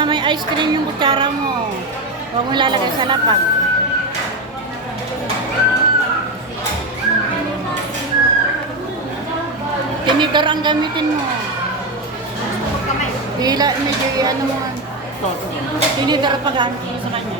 sa may ice cream yung kutsara mo. Huwag mo lalagay sa lapag. Tinidor ang gamitin mo. Dila, medyo ano mo. Tinidor pa gamit mo sa kanya.